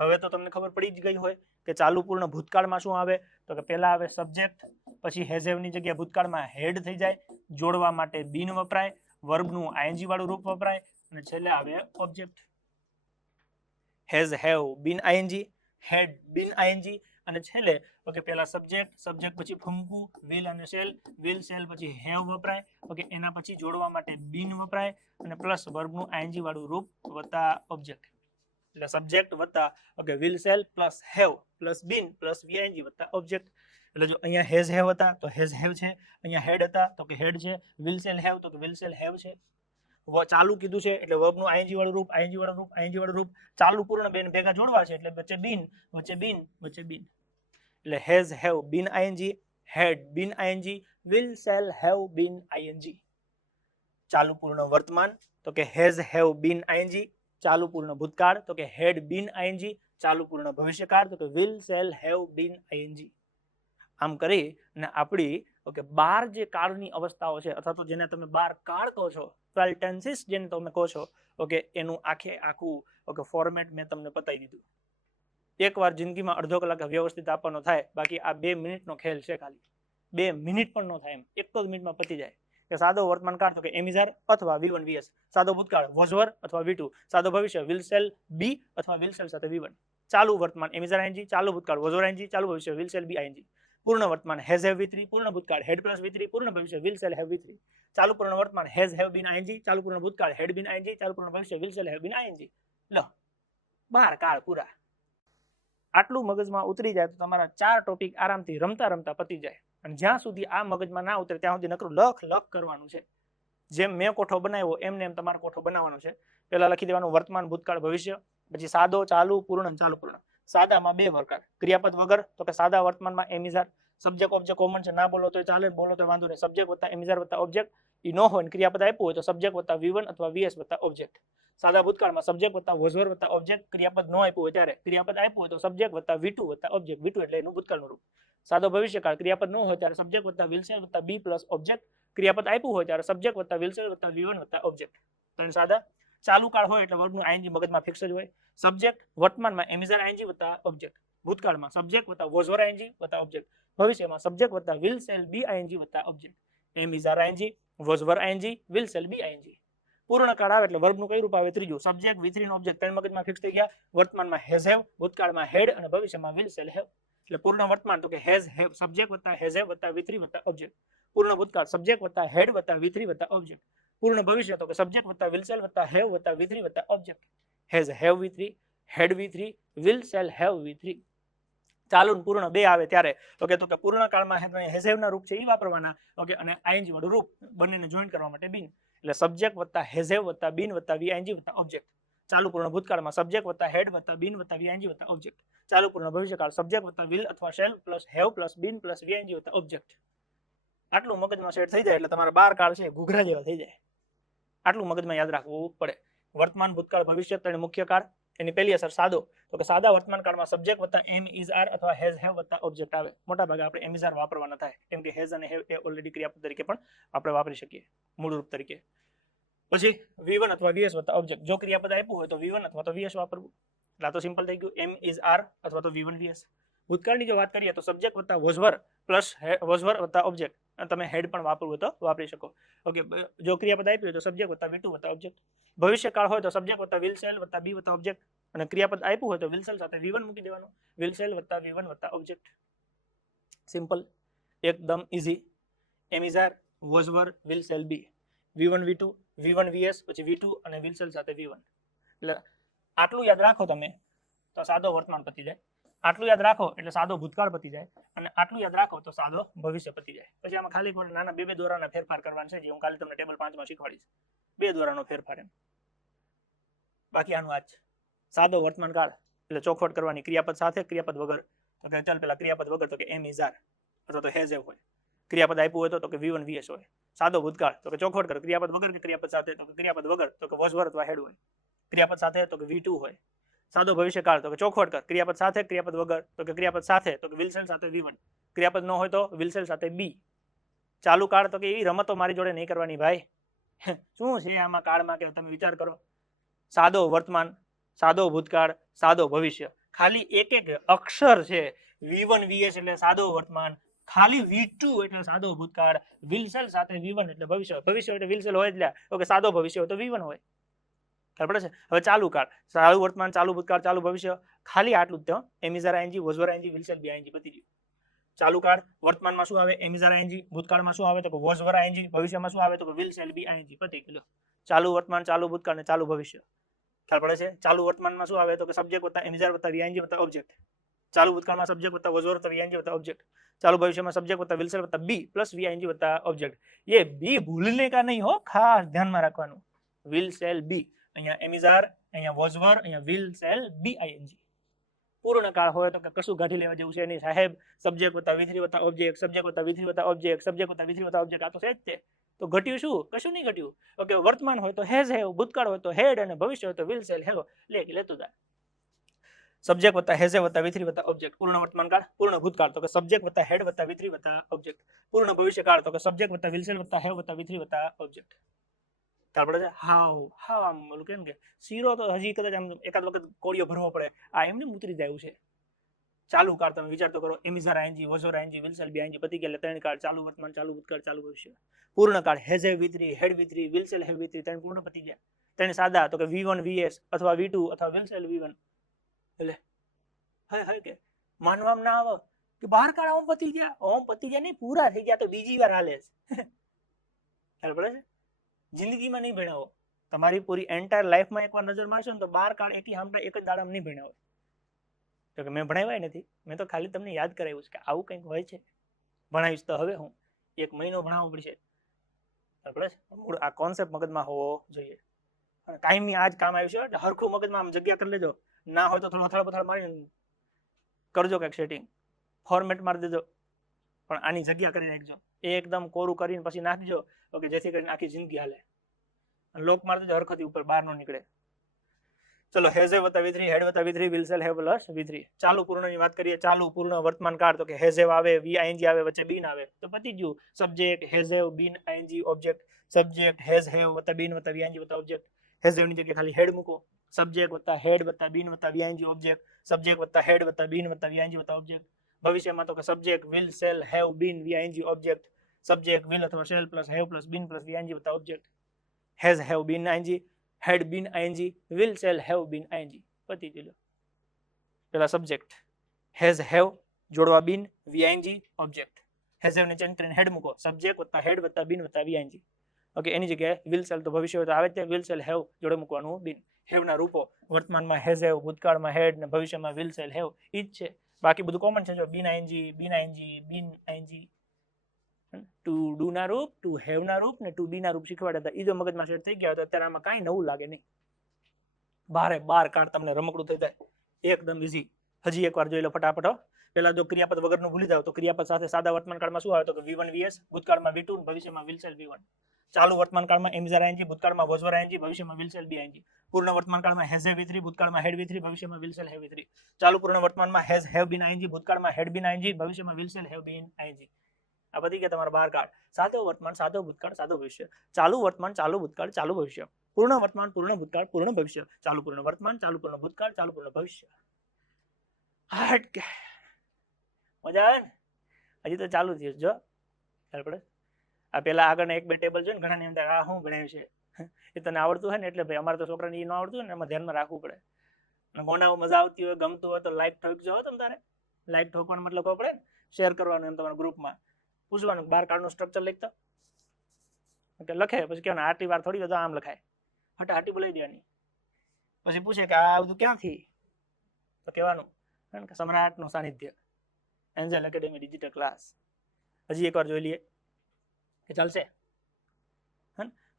હવે તો તમને ખબર પડી જ ગઈ હોય કે ચાલુ પૂર્ણ ભૂતકાળમાં શું આવે તો કે પહેલા આવે સબ્જેક્ટ પછી હેઝેવ ની જગ્યાએ ભૂતકાળમાં હેડ થઈ જાય જોડવા માટે બીન વપરાય વર્બનું ING વાળું રૂપ વપરાય અને છેલ્લે આવે object has have been ING had been ING અને છેલ્લે ઓકે પેલા સબ્જેક્ટ પછી ફંકુ વિલ અને સેલ વિલ સેલ પછી હેવ વપરાય ઓકે એના પછી જોડવા માટે બીન વપરાય અને પ્લસ વર્બનું ING વાળું રૂપ વત્તા ઓબ્જેક્ટ એટલે સબ્જેક્ટ વત્તા okay will cell plus have plus been plus VING વત્તા ઓબ્જેક્ટ એટલે જો અહીંયા હેઝ હેવ હતા તો હેઝ હેવ છે અહીંયા હેડ હતા તો કે હેડ છે વિલ સેલ હેવ તો કે વિલ સેલ હેવ છે ચાલુ કીધું છે એટલે વર્બનું ING વાળું રૂપ ING વાળું રૂપ ING વાળું રૂપ ચાલુ પૂર્ણ બેન ભેગા જોડવા છે એટલે વચ્ચે બીન વચ્ચે બીન વચ્ચે બીન એટલે has have been ING had been ING will shall have been ING ચાલુ પૂર્ણ વર્તમાન તો કે હેઝ હેવ બીન ING ચાલુ પૂર્ણ ભૂતકાળ તો કે હેડ બીન ING ચાલુ પૂર્ણ ભવિષ્યકાળ તો કે will shall have been ING આમ કરી અને આપણી ઓકે 12 જે કાળની અવસ્થાઓ છે અથવા તો જેને તમે 12 કાળ કહો છો 12 ટેન્સીસ જેને તમે કહો છો ઓકે એનું આખું ઓકે ફોર્મેટ મેં તમને બતાવી દીધું એકવાર જિંદગીમાં અડધો કલાક વ્યવસ્થિત આપવાનો થાય બાકી આ 2 મિનિટનો ખેલ છે ખાલી 2 મિનિટ પણ ન થાય એમ એક જ મિનિટમાં પતી જાય કે સાદો વર્તમાન કાળ તો કે એમિઝાર અથવા V1 VS સાદો ભૂતકાળ વોઝવર અથવા V2 સાદો ભવિષ્ય વિલ સેલ B અથવા વિલ સેલ સાથે V1 ચાલુ વર્તમાન એમ ઇઝ આર આઈએનજી, ચાલુ ભૂતકાળ વોઝ ઓર આઈએનજી, ચાલુ ભવિષ્ય વિલ શેલ બી આઈએનજી. પૂર્ણ વર્તમાન હેઝ હેવ V3, પૂર્ણ ભૂતકાળ હેડ પ્લસ V3, પૂર્ણ ભવિષ્ય વિલ શેલ હેવ V3. ચાલુ પૂર્ણ વર્તમાન હેઝ હેવ બીન આઈએનજી, ચાલુ પૂર્ણ ભૂતકાળ હેડ બીન આઈએનજી, ચાલુ પૂર્ણ ભવિષ્ય will shall have been ING. લો 12 કાળ પૂરા. આટલું મગજમાં ઉતરી જાય તો તમારા 4 ટોપિક આરામથી રમતા રમતા પતી જાય. અને જ્યાં સુધી આ મગજમાં ના ઉતરે ત્યાં સુધી નકરું લખ કરવાનું છે. જેમ મેં કોઠો બનાવ્યો એમને એમ તમારો કોઠો બનાવવાનો છે. પહેલા લખી દેવાનું વર્તમાન ભૂતકાળ ભવિષ્ય, પછી સાદો ચાલુ પૂર્ણ ચાલુ પૂર્ણ. સાદામાં 2 પ્રકાર, ક્રિયાપદ વગર તો કે સાદા વર્તમાનમાં am is are, subject object common છે, ના બોલો તો ચાલે, બોલો તો વાંધો નહીં. સબ્જેક્ટ વત્તા એમ ઇઝ આર વત્તા ઓબ્જેક્ટ, ઈ નો હોય ક્રિયાપદ આપ્યું હોય તો સબ્જેક્ટ વત્તા V1 અથવા VS વત્તા ઓબ્જેક્ટ. સાદા ભૂતકાળમાં સબ્જેક્ટ વત્તા વોઝ ઓર વત્તા ઓબ્જેક્ટ, ક્રિયાપદ નો આપ્યું હોય ત્યારે ક્રિયાપદ આપ્યું હોય તો સબ્જેક્ટ વત્તા V2 વત્તા ઓબ્જેક્ટ, V2 એટલે એનું ભૂતકાળનું રૂપ. સાદો ભવિષ્યકાળ ક્રિયાપદ નો હોય ત્યારે સબ્જેક્ટ વત્તા વિલ શેલ વત્તા B પ્લસ ઓબ્જેક્ટ, ક્રિયાપદ આપ્યું હોય ત્યારે સબ્જેક્ટ વત્તા વિલ શેલ વત્તા V1 વત્તા ઓબ્જેક્ટ. ત્રણ સાદા. ચાલુ કાળ હોય એટલે વર્બનું આઈએનજી મગજમાં ફિક્સ જ હોય. સબ્જેક્ટ વર્તમાનમાં એમ ઇઝ આર આઈએનજી વત્તા ઓબ્જેક્ટ, ભૂતકાળમાં સબ્જેક્ટ વત્તા વોઝ ઓર આઈએનજી વત્તા ઓબ્જેક્ટ, ભવિષ્યમાં સબ્જેક્ટ વત્તા વિલ શેલ બી આઈએનજી વત્તા object. Am is are ING, was or ING, will shall be ING. પૂર્ણ કાળ આવે એટલે વર્બનું કઈ રૂપ આવે? ત્રીજું. સબ્જેક્ટ V3 નો ઓબ્જેક્ટ ત્રણ મગજમાં ફિક્સ થઈ ગયા. વર્તમાનમાં હેઝ હેવ, ભૂતકાળમાં હેડ અને ભવિષ્યમાં વિલ શેલ હેવ. એટલે પૂર્ણ વર્તમાન તો કે હેઝ હેવ, સબ્જેક્ટ વત્તા હેઝ હેવ વત્તા V3 વત્તા ઓબ્જેક્ટ. પૂર્ણ ભૂતકાળ સબ્જેક્ટ વત્તા હેડ વત્તા V3 વત્તા ઓબ્જેક્ટ. પૂર્ણ ભવિષ્ય તો કે સબ્જેક્ટ વત્તા વિલ શેલ વત્તા હેવ વત્તા V3 વત્તા object. Has have V3, had V3, will shall have V3. ચાલુ પૂર્ણ 2 આવે ત્યારે ઓકે તો કે પૂર્ણ કાળમાં હેઝ હેવ ના રૂપ છે એ વાપરવાના. ઓકે અને આઈએનજી વાળું રૂપ બંનેને જોઈન્ટ કરવા માટે બીન, એટલે સબ્જેક્ટ વત્તા હેઝ હેવ વત્તા બીન વત્તા વીઆઈએનજી વત્તા ઓબ્જેક્ટ. ચાલુ પૂર્ણ ભૂતકાળમાં સબ્જેક્ટ વત્તા હેડ વત્તા બીન વત્તા વીઆઈએનજી વત્તા ઓબ્જેક્ટ. ચાલુ પૂર્ણ ભવિષ્યકાળ સબ્જેક્ટ વત્તા વિલ અથવા shall plus have plus been plus VING વત્તા ઓબ્જેક્ટ. આટલું મગજમાં સેટ થઈ જાય એટલે તમારા 12 કાળ છે ઘૂઘરા જેવા થઈ જાય. આટલું મગજમાં યાદ રાખવું પડે. વર્તમાન ભૂતકાળ ભવિષ્ય ત્રણ મુખ્ય કાળ. એની પહેલી અસર સાદો તો કે સાદા વર્તમાન કાળમાં સબ્જેક્ટ વત્તા એમ ઇઝ આર અથવા હેઝ હેવ વત્તા ઓબ્જેક્ટ આવે. મોટા ભાગે આપણે એમ ઇઝ આર વાપરવાના થાય કેમ કે હેઝ અને હેવ એ ઓલરેડી ક્રિયાપદ તરીકે પણ આપણે વાપરી શકીએ મૂળ રૂપ તરીકે. પછી V1 અથવા VS વત્તા ઓબ્જેક્ટ. જો ક્રિયાપદ આપ્યું હોય તો V1 અથવા તો VS વાપરવું. એટલે તો સિમ્પલ થઈ ગયું. એમ ઇઝ આર અથવા તો V1 VS. ભૂતકાળની જો વાત કરીએ તો સબ્જેક્ટ વત્તા વોઝવર પ્લસ વોઝવર વત્તા ઓબ્જેક્ટ. તમે હેડ પણ વાપરવું હોય તો વાપરી શકો. ઓકે જો ક્રિયાપદ આપ્યું હોય તો સબ્જેક્ટ વત્તા V2 વત્તા ઓબ્જેક્ટ. ભવિષ્યકાળ હોય તો સબ્જેક્ટ વત્તા વિલ શેલ વત્તા B વત્તા ઓબ્જેક્ટ. અને ક્રિયાપદ આપ્યું હોય તો વિલ શેલ સાથે V1 મૂકી દેવાનું. વિલ શેલ વત્તા V1 વત્તા ઓબ્જેક્ટ. સિમ્પલ, એકદમ easy. Am is are, was were, will shall B, V1 V2, V1 VS, પછી V2 અને વિલ શેલ સાથે V1. એટલે આટલું યાદ રાખો તમે તો સાદો વર્તમાન પતી જાય. આટલું યાદ રાખો એટલે સાદો ભૂતકાળ પતી જાય. અને આટલું યાદ રાખો તો સાદો ભવિષ્ય પતી જાય. પછી આમાં ખાલી નાના બે દોરાના ફેરફાર કરવાના છે જે હું કાલે તમને ટેબલ 5 માં શીખવાડીશ. 2 દોરાનો ફેરફાર એમ. બાકી આનું આ જ સાદો વર્તમાન કાળ એટલે ચોખવટ કરવાની ક્રિયાપદ સાથે ક્રિયાપદ વગર. તો કે ચાલ પેલા ક્રિયાપદ વગર તો કે એમ ઇઝ આર અથવા તો હેઝ હેવ હોય. ક્રિયાપદ આપ્યું હોય તો કે V1 VS હોય. સાદો ભૂતકાળ તો કે ચોખવટ કરો. ક્રિયાપદ વગર કે ક્રિયાપદ સાથે તો કે ક્રિયાપદ વગર તો કે વોઝવર અથવા હેડ હોય. ક્રિયાપદ સાથે તો કે V2 હોય. સાદો ભવિષ્યકાળ તો કે ચોખવટ કર. ક્રિયાપદ સાથે ક્રિયાપદ વગર તો કે ક્રિયાપદ સાથે તો કે વિલ શેલ સાથે V1. ક્રિયાપદ ન હોય તો વિલ શેલ સાથે B. ચાલુ કાળ તો કે એવી રમતો મારી જોડે નહીં કરવાની ભાઈ. શું છે આમાં કાળમાં કે તમે વિચાર કરો. સાદો વર્તમાન, સાદો ભૂતકાળ, સાદો ભવિષ્ય. ખાલી એક એક અક્ષર છે. V1 VS એટલે સાદો વર્તમાન, ખાલી V2 એટલે સાદો ભૂતકાળ, વિલ શેલ સાથે V1 એટલે ભવિષ્ય. ભવિષ્ય એટલે વિલ શેલ હોય એટલે ઓકે સાદો ભવિષ્ય હોય તો V1 હોય. ખબર પડે છે? હવે ચાલુ કાળ, ચાલુ વર્તમાન, ચાલુ ભૂતકાળ, ચાલુ ભવિષ્ય, ખાલી આટલું જ. Am is are ING, was or ING, will shall be ING પતી ગયું. ચાલુ કાળ વર્તમાનમાં શું આવે? Am is are ING. ભૂતકાળમાં શું આવે તો કે વોઝ ઓર આઈએનજી. ભવિષ્યમાં શું આવે તો કે વિલ શેલ બી આઈએનજી. પતી ગયું. ચાલુ વર્તમાન, ચાલુ ભૂતકાળ અને ચાલુ ભવિષ્ય. ખ્યાલ પડે છે? ચાલુ વર્તમાનમાં શું આવે તો કે સબ્જેક્ટ વત્તા એમ ઇઝ આર વત્તા વીઆઈએનજી વત્તા ઓબ્જેક્ટ. ચાલુ ભૂતકાળમાં સબ્જેક્ટ વત્તા વોઝ ઓર વત્તા વીઆઈએનજી વત્તા ઓબ્જેક્ટ. ચાલુ ભવિષ્યમાં સબ્જેક્ટ વત્તા વિલ શેલ વત્તા B પ્લસ વીઆઈએનજી વત્તા ઓબ્જેક્ટ. ये B भूलने का नहीं हो, खास ધ્યાનમાં રાખવાનું. વિલ શેલ B, અહીંયા એમ ઇઝ આર, અહીંયા વોઝ ઓર, અહીંયા વિલ શેલ બી આઈએનજી. પૂર્ણ કાળ હોય તો કે કશું કાઢી લેવા જેવું છે નહીં સાહેબ. સબ્જેક્ટ વત્તા V3 વત્તા ઓબ્જેક્ટ, સબ્જેક્ટ વત્તા V3 વત્તા ઓબ્જેક્ટ, સબ્જેક્ટ વત્તા V3 વત્તા ઓબ્જેક્ટ. આ તો છે જ તે. તો ઘટ્યું શું? કશું નહીં ઘટ્યું. ઓકે વર્તમાન હોય તો હેઝ હેવ, ભૂતકાળ હોય તો હેડ અને ભવિષ્ય હોય તો વિલ શેલ હેવ. લેતું જાય. સબ્જેક્ટ વત્તા હેઝ હેવ વત્તા V3 વત્તા ઓબ્જેક્ટ. પૂર્ણ વર્તમાન કાળ, પૂર્ણ ભૂતકાળ તો કે સબ્જેક્ટ વત્તા હેડ વત્તા V3 વત્તા ઓબ્જેક્ટ. પૂર્ણ ભવિષ્ય કાળ તો કે સબ્જેક્ટ વત્તા વિલ શેલ વત્તા હેવ વત્તા V3 વત્તા ઓબ્જેક્ટ. ખ્યાલ પડે છે? હાવ આમ બોલું કેમ કે શીરો તો હજી કદાચ આમ એકાદ વખત કોળિયો ભરવો પડે. આ એમને ઉતરી જાય છે. ચાલુ કાળ તમે વિચાર તો કરો. Am is are ING, was or ING, will shall be ING પતી ગયા. ત્રણ કાળ, ચાલુ વર્તમાન, ચાલુ ભૂતકાળ, ચાલુ ભવિષ્ય. પૂર્ણ કાળ has have V3, had V3, will shall have V3. ત્રણ પૂર્ણ પતી ગયા. ત્રણ સાદા તો કે V1 VS અથવા V2 અથવા વિલ શેલ V1. એટલે હે કે માનવામાં ના આવે કે 12 કાળ ઓમ પતી ગયા નહીં, પૂરા થઈ ગયા તો બીજી વાર હાલે છે. ખ્યાલ પડે છે? જિંદગીમાં નહીં ભણાવો, તમારી પૂરી એન્ટાયર લાઈફમાં એકવાર નજર મારશો ને તો 12 કાળ એકી સામે એક જ દાડામાં નહીં ભણાવો. તો કે મેં ભણાવ્યા નથી, મેં તો ખાલી તમને યાદ કરાવ્યું છે કે આવું કંઈક હોય છે. ભણાવીશ તો હવે હું 1 મહિનો ભણાવવો પડશે. આ કોન્સેપ્ટ મગજમાં હોવો જોઈએ. કાયમી આજ કામ આવ્યું છે એટલે હરખું મગજમાં આમ જગ્યા કરી લેજો. ના હોય તો થોડું અથાળ પથાળ મારીને કરજો કંઈક સેટિંગ, ફોર્મેટ મારી દેજો, પણ આની જગ્યા કરી નાખજો. એકદમ કોરું કરીને પછી નાખજો, ઓકે, જેથી કરીને આખી જિંદગી હાલે. લોક મારી દેજો હરખથી ઉપર બહાર ન નીકળે. ચલો, હેઝ હેવ વત્તા V3, હેડ વત્તા V3, will shall have plus V3. ચાલુ પૂર્ણની વાત કરીએ. ચાલુ પૂર્ણ વર્તમાન કાળ, તો કે હેઝ હેવ આવે, VING આવે, વચ્ચે બીન આવે તો પતી ગયું. Subject has have, been ING, object. Subject has have વત્તા બીન વત્તા VING વત્તા ઓબ્જેક્ટ. હેઝ હેવ ની જગ્યાએ ખાલી હેડ મૂકો. સબ્જેક્ટ વત્તા હેડ વત્તા બીન વત્તા VING, ઓબ્જેક્ટ. સબ્જેક્ટ વત્તા હેડ વત્તા બીન વત્તા VING વત્તા ઓબ્જેક્ટ. ભવિષ્યમાં તો કે subject will shall have been VING, object. Subject will અથવા shall plus have plus been plus VING વત્તા object. Has have been ING, had been ING, will shall have been ING. પતી ગયું. પેલા સબ્જેક્ટ હેઝ હેવ જોડવા been VING, object. Has have ને ચેન્જ કરીને હેડ મૂકો. સબ્જેક્ટ વત્તા હેડ વત્તા બીન વત્તા VING. ઓકે, એની જગ્યાએ વિલ સેલ તો ભવિષ્ય તો આવે છે, વિલ સેલ હેવ જોડે મૂકવાનું બીન. હેવ ના રૂપો વર્તમાનમાં હેઝ હેવ, ભૂતકાળમાં હેડ ને ભવિષ્યમાં વિલ સેલ હેવ ઈ જ છે. બાકી બધું કોમન છે. જો been ING, been ING, been ING. To do ના રૂપ, ટુ હેવ ના રૂપ ને ટુ બી ના રૂપ શીખવાડ્યા હતા. ઈ જો મગજમાં સેટ થઈ ગયા તો અત્યારે આમાં કાંઈ નવું લાગે નહીં. 12 કાળ તમને રમકડું થઈ જાય, એકદમ ઈઝી. હજી એકવાર જોઈ લો ફટાફટ. પેલા જો ક્રિયાપદ વગરનું ભૂલી જાવ તો ક્રિયાપદ સાથે સાદા વર્તમાન કાળમાં શું આવે તો કે V1 VS, ભૂતકાળમાં V2, ભવિષ્યમાં વિલ સેલ V1. ચાલુ વર્તમાન કાળમાં MZR ING, ભૂતકાળમાં વોઝવર ING, ભવિષ્યમાં વિલ સેલ BING. પૂર્ણ વર્તમાન કાળમાં હેઝ હેવ V3, ભૂતકાળમાં હેડ V3, ભવિષ્યમાં વિલ સેલ હેવ V3. ચાલુ પૂર્ણ વર્તમાનમાં હેઝ હેવ બીન ING, ભૂતકાળમાં હેડ બીન ING, ભવિષ્યમાં will shall have been ING. આ બધી ગયા તમારા 12 કાળ. સાદો વર્તમાન, સાદો ભૂતકાળ, સાદો ભવિષ્ય. ચાલુ વર્તમાન, ચાલુ ભૂતકાળ, ચાલુ ભવિષ્ય. પૂર્ણ વર્તમાન, પૂર્ણ ભૂતકાળ, પૂર્ણ ભવિષ્ય. ચાલુ પૂર્ણ વર્તમાન, ચાલુ પૂર્ણ ભૂતકાળ, ચાલુ પૂર્ણ ભવિષ્ય. હટ, મજા આવે ને? હજી તો ચાલુ થયું જો. ખ્યાલ પડે? આ પેલા આગળના 1-2 ટેબલ છે ને, ઘણા ને એમ થાય આ શું ગણાયું છે, એ તને આવડતું હોય ને એટલે ભાઈ. અમારે તો છોકરાને એ ન આવડતું હોય ને, એમાં ધ્યાનમાં રાખવું પડે. અને કોના મજા આવતી હોય, ગમતું હોય તો લાઈક ઠોકજો. તમે તારે લાઈક ઠોકવાનો મતલબ ખબર પડે ને, શેર કરવાનું એમ તમારા ગ્રુપમાં. પૂછવાનું 12 કાળનું સ્ટ્રક્ચર લખતો લખે, પછી કહેવાનું આટલી વાર થોડી બધું આમ લખાય, હટાહટી બોલાવી દેવાની. પછી પૂછે કે આ બધું ક્યાંથી, તો કહેવાનું કે સમ્રાટનું સાનિધ્ય, એન્જલ એકેડેમી ડિજિટલ ક્લાસ. હજી એકવાર જોઈ લઈએ કે ચાલશે.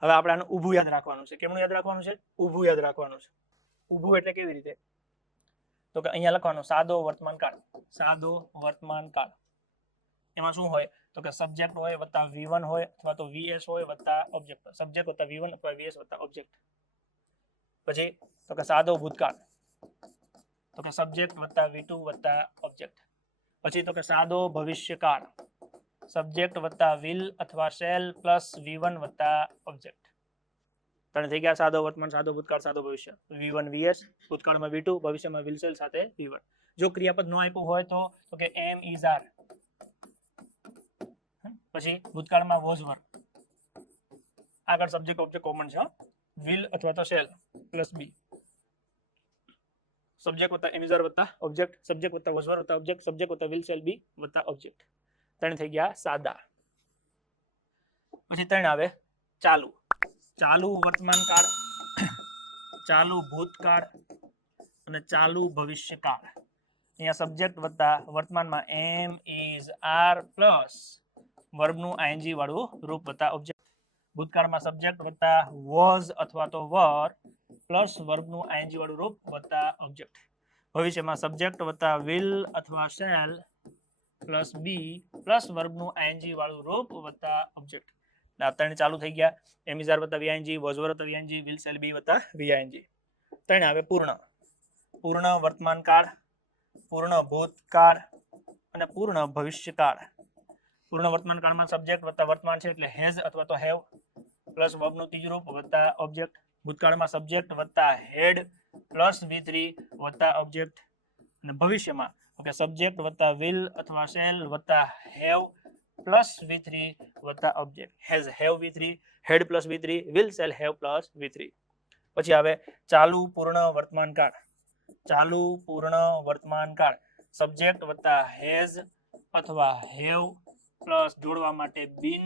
હવે આપણે આનું ઊભું યાદ રાખવાનું છે. કેમનું યાદ રાખવાનું છે? ઊભું યાદ રાખવાનું છે. ઊભું એટલે કેવી રીતે? તો કે અહીંયા લખવાનું સાદો વર્તમાન કાળ. સાદો વર્તમાન કાળ એમાં શું હોય તો કે સબ્જેક્ટ હોય વત્તા V1 હોય અથવા તો VS હોય વત્તા ઓબ્જેક્ટ. સબ્જેક્ટ વત્તા V1 અથવા VS વત્તા ઓબ્જેક્ટ. પછી તો કે સાદો ભૂતકાળ, તો કે સબ્જેક્ટ વત્તા V2 વત્તા ઓબ્જેક્ટ. પછી તો કે સાદો ભવિષ્યકાળ, સબ્જેક્ટ વત્તા વિલ અથવા શેલ પ્લસ V1 વત્તા ઓબ્જેક્ટ. ત્રણ થઈ ગયા. સાદો વર્તમાન, સાદો ભૂતકાળ, સાદો ભવિષ્ય. V1 VS, ભૂતકાળમાં V2, ભવિષ્યમાં વિલ શેલ સાથે V1. જો ક્રિયાપદ ન આપ્યું હોય તો કે M is R. પછી ભૂતકાળમાં વોઝ વર. આગળ સબ્જેક્ટ ઓબ્જેક્ટ કોમન છે. વિલ અથવા તો શેલ પ્લસ બી. સબ્જેક્ટ વત્તા એમિઝર વત્તા ઓબ્જેક્ટ, સબ્જેક્ટ વત્તા વોઝ વર વત્તા ઓબ્જેક્ટ, સબ્જેક્ટ વત્તા વિલ શેલ બી વત્તા ઓબ્જેક્ટ. ત્રણ થઈ ગયા સાદા. પછી ત્રણ આવે ચાલુ. ચાલુ વર્તમાન કાળ, ચાલુ ભૂતકાળ અને ચાલુ ભવિષ્યકાળ. અહીંયા સબ્જેક્ટ વત્તા વર્તમાનમાં M is R પ્લસ વર્બનું ING વાળું રૂપ વત્તા ઓબ્જેક્ટ. ભૂતકાળમાં સબ્જેક્ટ વત્તા was અથવા તો were પ્લસ વર્બનું ING વાળું રૂપ વત્તા ઓબ્જેક્ટ. ભવિષ્યમાં સબ્જેક્ટ વત્તા will અથવા shall પ્લસ બી પ્લસ વર્બનું ING વાળું રૂપ વત્તા ઓબ્જેક્ટ. આ ત્રણ ચાલુ થઈ ગયા. M is R વત્તા VING, was were વત્તા VING, will shall be વત્તા VING. ત્રણ આવે પૂર્ણ. પૂર્ણ વર્તમાન કાળ, પૂર્ણ ભૂતકાળ અને પૂર્ણ ભવિષ્યકાળ. પૂર્ણ વર્તમાન કાળમાં સબ્જેક્ટ વત્તા વર્તમાન છે એટલે હેઝ અથવા તો હેવ પ્લસ વર્બનું ત્રીજું રૂપ વત્તા ઓબ્જેક્ટ. ભૂતકાળમાં સબ્જેક્ટ વત્તા હેડ પ્લસ V3 વત્તા ઓબ્જેક્ટ. અને ભવિષ્યમાં ઓકે સબ્જેક્ટ વત્તા વિલ અથવા શેલ વત્તા હેવ પ્લસ V3 વત્તા object. Has have V3, had plus V3, will shall have plus V3. પછી આવે ચાલુ પૂર્ણ વર્તમાન કાળ. ચાલુ પૂર્ણ વર્તમાન કાળ સબ્જેક્ટ વત્તા હેઝ અથવા હેવ પ્લસ જોડવા માટે બીન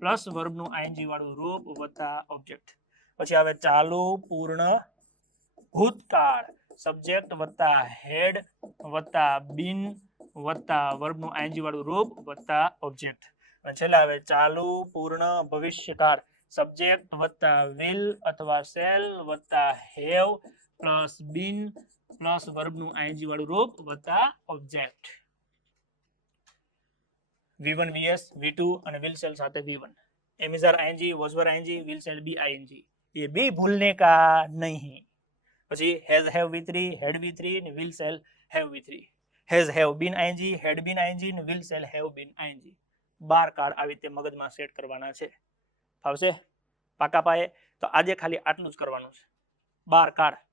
પ્લસ વર્બનું આઈએનજી વાળું રૂપ વત્તા ઓબ્જેક્ટ. પછી આવે ચાલુ પૂર્ણ ભૂતકાળ સબ્જેક્ટ વત્તા હેડ વત્તા બીન વત્તા વર્બનું આઈએનજી વાળું રૂપ વત્તા ઓબ્જેક્ટ. અને છેલ્લે આવે ચાલુ પૂર્ણ ભવિષ્યકાળ સબ્જેક્ટ વત્તા વિલ અથવા શેલ વત્તા હેવ પ્લસ બીન પ્લસ વર્બનું આઈએનજી વાળું રૂપ વત્તા ઓબ્જેક્ટ. V1 VS V2 અને will shall સાથે V1 M is ING was were ING will shall be ING ये भी भूलने का नहीं. પછી has have V3 had V3 અને will shall have V3 has have been ING had been ING અને will shall have been ING 12 card આવી રીતે મગજમાં સેટ કરવાના છે. ફાવશે પાકા પાયે? તો આજે ખાલી આટલું જ કરવાનું છે. 12 કાર્ડ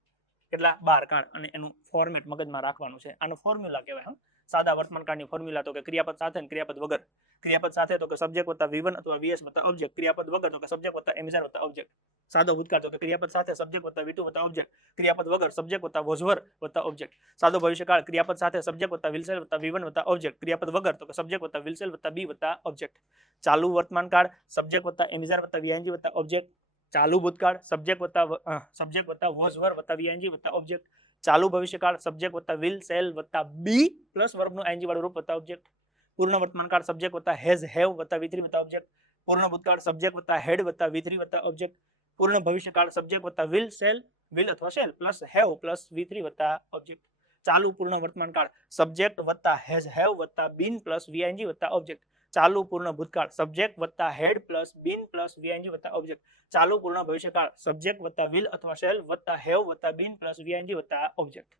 કેટલા 12 કાર્ડ અને એનું ફોર્મેટ મગજમાં રાખવાનું છે. આનો ફોર્મ્યુલા કહેવાય. સાદા વર્તમાન કાળની ફોર્મ્યુલા તો કે ક્રિયાપદ સાથે અને ક્રિયાપદ વગર. ક્રિયાપદ સાથે તો કે સબ્જેક્ટ વત્તા V1 અથવા VS વત્તા ઓબ્જેક્ટ. ક્રિયાપદ વગર તો કે સબ્જેક્ટ વત્તા MSR વત્તા ઓબ્જેક્ટ. સાદો ભૂતકાળ તો કે ક્રિયાપદ સાથે સબ્જેક્ટ વત્તા V2 વત્તા ઓબ્જેક્ટ. ક્રિયાપદ વગર સબ્જેક્ટ વત્તા was were વત્તા ઓબ્જેક્ટ. સાદો ભવિષ્યકાળ ક્રિયાપદ સાથે સબ્જેક્ટ વત્તા will shall વત્તા V1 વત્તા ઓબ્જેક્ટ. ક્રિયાપદ વગર તો કે સબ્જેક્ટ વત્તા will shall વત્તા B વત્તા ઓબ્જેક્ટ. ચાલુ વર્તમાન કાળ સબ્જેક્ટ વત્તા MSR વત્તા VING વત્તા ઓબ્જેક્ટ. ચાલુ ભૂતકાળ સબ્જેક્ટ વત્તા was were વત્તા VING વત્તા ઓબ્જેક્ટ. ચાલુ ભવિષ્યકાળ સબ્જેક્ટ વત્તા will shall વત્તા B પ્લસ વર્બનું ING વાળું રૂપ વત્તા ઓબ્જેક્ટ. પૂર્ણ વર્તમાન કાળ સબ્જેક્ટ વત્તા has have વત્તા V3 વત્તા ઓબ્જેક્ટ. પૂર્ણ ભૂતકાળ સબ્જેક્ટ વત્તા had વત્તા V3 વત્તા ઓબ્જેક્ટ. પૂર્ણ ભવિષ્યકાળ સબ્જેક્ટ વત્તા will shall will અથવા shall plus have plus V3 વત્તા ઓબ્જેક્ટ. ચાલુ પૂર્ણ વર્તમાન કાળ સબ્જેક્ટ વત્તા has have વત્તા been પ્લસ VING વત્તા ઓબ્જેક્ટ. ચાલુ પૂર્ણ ભૂતકાળ સબ્જેક્ટ વત્તા had plus been plus VING વત્તા ઓબ્જેક્ટ. ચાલુ પૂર્ણ ભવિષ્યકાળ સબ્જેક્ટ વત્તા will અથવા shall વત્તા have વત્તા been પ્લસ VING વત્તા ઓબ્જેક્ટ.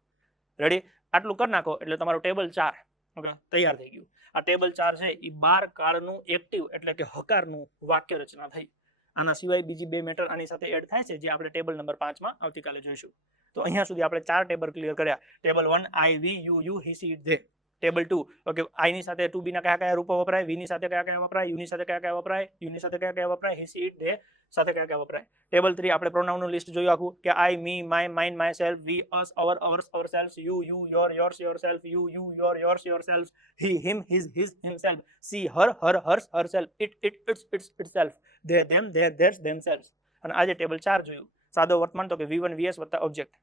રેડી? આટલું કરી નાખો એટલે તમારું ટેબલ 4 ઓકે તૈયાર થઈ ગયું. આ ટેબલ 4 છે એ 12 કાળનું એક્ટિવ એટલે કે હકારનું વાક્ય રચના થઈ. આના સિવાય બીજી બે મેટર આની સાથે એડ થાય છે જે આપણે ટેબલ નંબર 5 માં આવતીકાલે જોઈશું. તો અહીંયા સુધી આપણે 4 ટેબલ ક્લિયર કર્યા. Table 1 I we you you he she it they. Table 2 okay I ની સાથે to be ના કયા કયા રૂપો વપરાય, v ની સાથે કયા કયા વપરાય, u ની સાથે કયા કયા વપરાય, u ની સાથે કયા કયા વપરાય, he she it they સાથે કયા કયા વપરાય. ટેબલ 3 આપણે પ્રોનાઉન નું લિસ્ટ જોયું આખું કે I me my mine myself we us our ours ourselves you you your yours yourself you you your yours yourselves he him his his himself she her her hers herself it its itself they them their theirs themselves. અને આજે ટેબલ 4 જોયું. સાદો વર્તમાન તો કે V1 VS વત્તા ઓબ્જેક્ટ.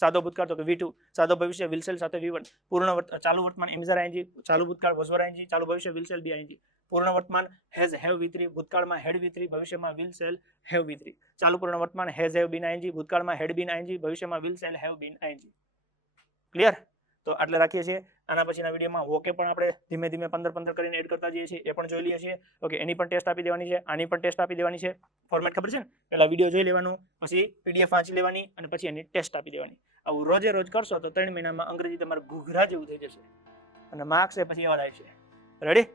સાદો ભૂતકાળ તો કે V2. સાદો ભવિષ્ય will shall સાથે V1. પૂર્ણ ચાલુ વર્તમાન MSR ING. ચાલુ ભૂતકાળ was were ING. ચાલુ ભવિષ્ય will shall be ING. પૂર્ણ વર્તમાન has have V3. ભૂતકાળમાં had V3. ભવિષ્યમાં will shall have V3. ચાલુ પૂર્ણ વર્તમાન has have been ING. ભૂતકાળમાં had been ING. ભવિષ્યમાં will shall have been ING. Clear? તો આટલે રાખીએ છીએ. આના પછીના વિડીયોમાં ઓકે પણ આપણે ધીમે ધીમે 15 કરીને એડ કરતા જઈએ છીએ. એ પણ જોઈ લઈએ છીએ. ઓકે એની પણ ટેસ્ટ આપી દેવાની છે, આની પણ ટેસ્ટ આપી દેવાની છે. ફોર્મેટ ખબર છે ને? પહેલા વિડીયો જોઈ લેવાનું, પછી PDF વાંચી લેવાની અને પછી એની ટેસ્ટ આપી દેવાની. આવું રોજે રોજ કરશો તો 3 મહિનામાં અંગ્રેજી તમારું ઘૂઘરા જેવું થઈ જશે અને માર્ક્સ એ પછી એવા આવશે. રેડી?